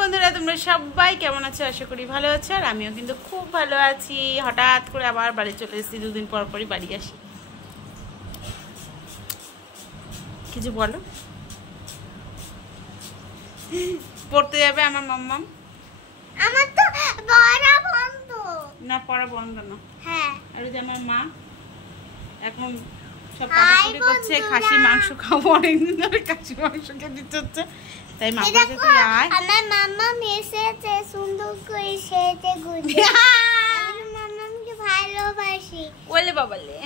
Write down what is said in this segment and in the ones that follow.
বন্ধুরা, তোমরা সবাই কেমন আছো? আশা করি ভালো আছো। আর আমিও কিন্তু খুব ভালো আছি। হঠাৎ করে আবার বাড়ি চলে এসেছি, দুদিন পর পরই বাড়ি আসি। কিছু বলো। পড়তে যাবে আমার মাম্মাম। আমার তো পড়া বন্ধ। না, পড়া বন্ধ না। হ্যাঁ, আর যে আমার মা এখন সব কাটাকুটি করছে। খাসি মাংস খাবো, অনেকদিন ধরে খাসি মাংস খেতে হচ্ছে, তাই মা বলছে তুই আয়। আমার মাম্মা এসেছে, সুন্দর করে সেজে গুজে। আমি মাম্মাকে ভালোবাসি। ওলে বাবালে,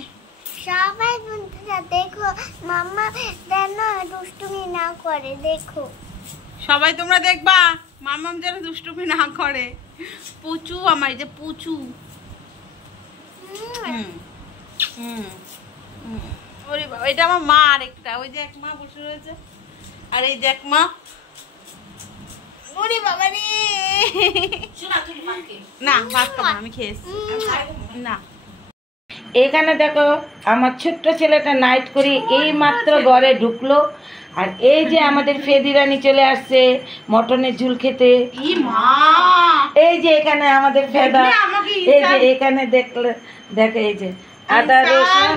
সবাই বন্ধুরা দেখো মাম্মা যেন দুষ্টুমি না করে। দেখো সবাই তোমরা দেখবা মাম্মাম যেন দুষ্টুমি না করে। পুচু আমার, যে পুচু। ওরে বাবা, এটা আমার মা। আর একটা ওই যে এক মা বসে রয়েছে, আর এই যে এক মা। ওরে বাবা রে, না ভাত খাবো, আমি খেয়েছি না। এখানে দেখো আমার ছোট্ট ছেলেটা নাইট করে এই মাত্র ঘরে ঢুকলো। আর এই যে আমাদের ফেদিরানি চলে আসছে মটনের ঝুল খেতে। এই যে এখানে আমাদের ফেদা, এই যে এখানে দেখলে দেখো, এই যে আদা রসুন।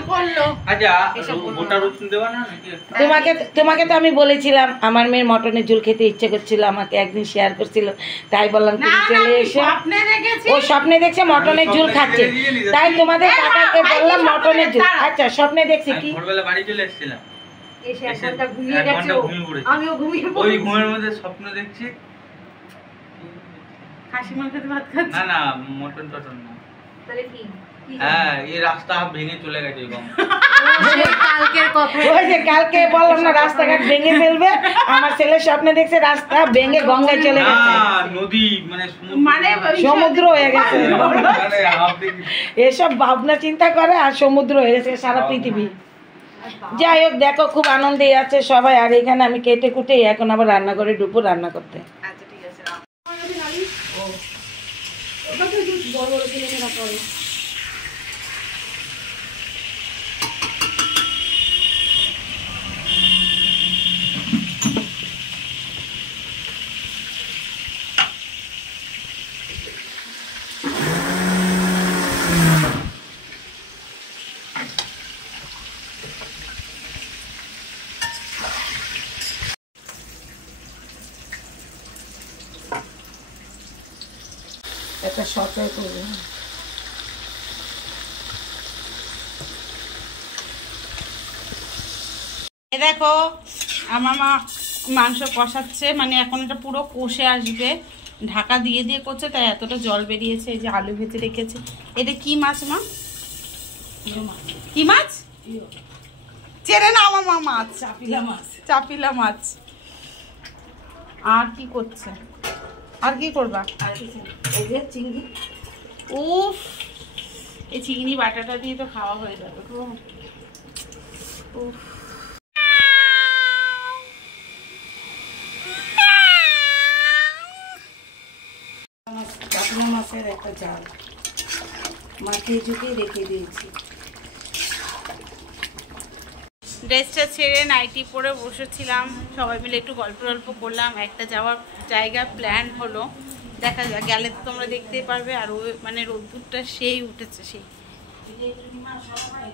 তোমাকে তো আমি বলেছিলাম আমার মেয়ের মটনের ঝুল খেতে ইচ্ছে করছিল, আমাকে একদিন শেয়ার করছিল, তাই বললাম তুমি চলে এসো। ও স্বপ্নে দেখছে মটনের ঝুল খাচ্ছে, তাই তোমাদের কাকাকে বললাম মটনের ঝুল। আচ্ছা, স্বপ্নে দেখছি কি? বাড়ি চলে এসেছিলাম, স্বপ্ন দেখছি খাসি মাংস ভাত খাচ্ছি। না মটন টটন না। তাহলে কি? হ্যাঁ, এই রাস্তা ভেঙে চলে গেছে। কালকে বললাম না রাস্তাঘাট ভেঙে ফেলবে, আমার ছেলে স্বপ্নে দেখছে রাস্তা ভেঙে গঙ্গায় চলে গেছে, নদী মানে সমুদ্র হয়ে গেছে। এসব ভাবনা চিন্তা করে আর সমুদ্র হয়ে গেছে সারা পৃথিবী। যাই হোক, দেখো খুব আনন্দে আছে সবাই। আর এখানে আমি কেটে কুটে এখন আবার রান্না করে ঢুকবো রান্না করতে। আচ্ছা ঠিক আছে। একটা সচয় করবো। দেখো আমার মা মাংস কষাচ্ছে, মানে এখন এটা পুরো কষে আসবে, ঢাকা দিয়ে দিয়ে করছে, তাই এতটা জল বেরিয়েছে। এই যে আলু ভেজে রেখেছে। এটা কি মাছ মা? কি মাছ? চেনে না আমার মা মাছ। চাপিলা মাছ। আর কি করছে? আর কি করবা? চিংড়ি। উফ, এই চিংড়ি বাটাটা দিয়ে তো খাওয়া হয়ে যাবে। উফ, চাপিলা মাছের একটা জাল মাটিয়ে ঝুঁকিয়ে রেখে দিয়েছি। ড্রেসটা ছেড়ে নাইটি পরে বসেছিলাম, সবাই মিলে একটু গল্প করলাম। একটা যাওয়ার জায়গা প্ল্যান হলো, দেখা যাক, গেলে তো তোমরা দেখতেই পারবে। আর ওই মানে রোদ্দুরটা সেই উঠেছে, সেই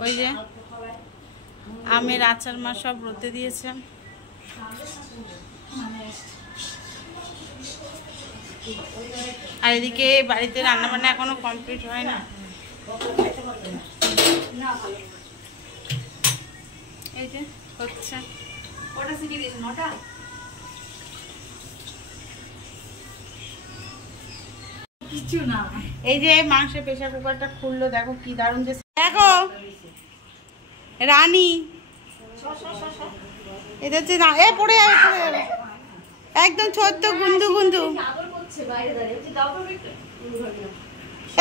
ওই যে আমের আচার মা সব রোদে দিয়েছে। আর এদিকে বাড়িতে রান্নাবান্না এখনো কমপ্লিট হয় না। এই যে হচ্ছে, ওটা শিখে দিয়েছেন ওটা। কিছু না, এই যে মাংসের প্রেসার কুকারটা খুললো, দেখো কি দারুণ যে। দেখো রানী, এটা হচ্ছে না, এ পড়ে যাবে পড়ে যাবে, একদম ছোট্ট গুন্দু গুন্দু।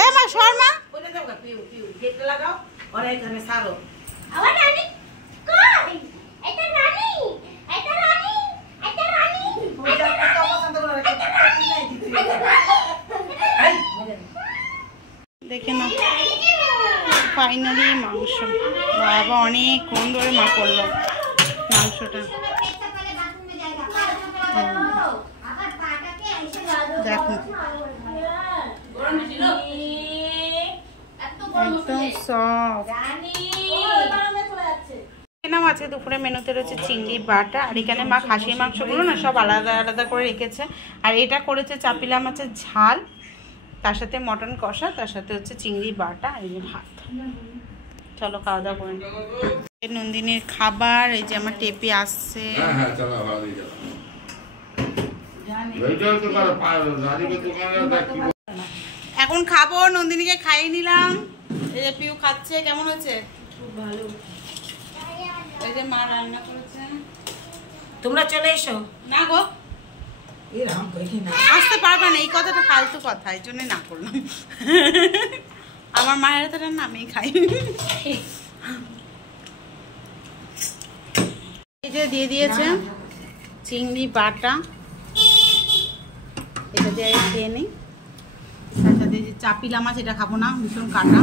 এ মা শর্মা, লাগাও ওরা এখানে সারো। আমার রানী কই? এটা রানী, এটা রানী, এটা রানী। দেখে না, ফাইনালি মাংস। বাবা অনেকক্ষণ ধরে মা করলো মাংসটা। একদম সফট। নাম আজকে দুপুরে মেনুতে রয়েছে চিংড়ি বাটা, আর এখানে মা খাসির মাংসগুলো না সব আলাদা আলাদা করে রেখেছে। আর এটা করেছে চাপিলা মাছের ঝাল, তার সাথে মটন কষা, তার সাথে হচ্ছে চিংড়ি বাটা, আর এই যে ভাত। চলো খাওয়া দাওয়া করে। নন্দিনীর খাবার, এই যে আমার টেপি আসছে। এখন খাবো, নন্দিনীকে খাইয়ে নিলাম। এই যে পিউ খাচ্ছে, কেমন হচ্ছে? খুব ভালো। এই যে মা রান্না করেছে। তোমরা চলে এসো। না গো, আসতে পারবে না, এই কথাটা ফালতু কথা, এই জন্য না করলাম। আমার মায়ের হাতে রান্না আমি খাই। এই যে দিয়ে দিয়েছে চিংড়ি বাটা, এটা দিয়ে খেয়ে নিই। তার সাথে যে চাপিলা মাছ, এটা খাবো না, ভীষণ কাটা।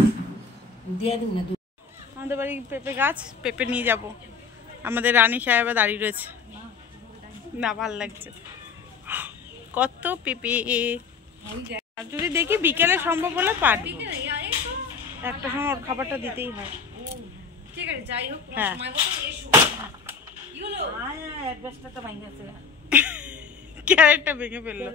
দিয়ে দিন না। আমাদের বাড়ি পেঁপে গাছ, পেঁপে নিয়ে যাব। আমাদের রানী সাহেবা দাঁড়িয়ে রয়েছে, না ভাল লাগছে, কত পেঁপে। আর যদি দেখি বিকেলে সম্ভব হলে পারবি, একটা সময় ওর খাবারটা দিতেই হয়। ঠিক আছে, যাই হোক, হ্যাঁ, ক্যারেটটা ভেঙে ফেললো।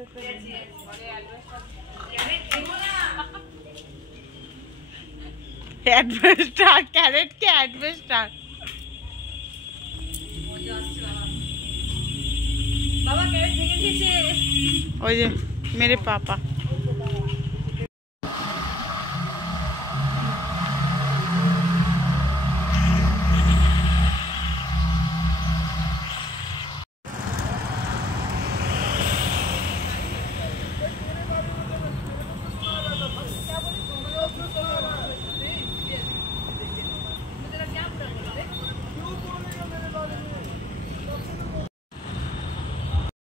অ্যাডভেস্টার, ক্যারেটকে অ্যাডভেস্টার। বাবা ক্যারেট ভেঙে দিয়েছে। ওই যে মেরে পাপা।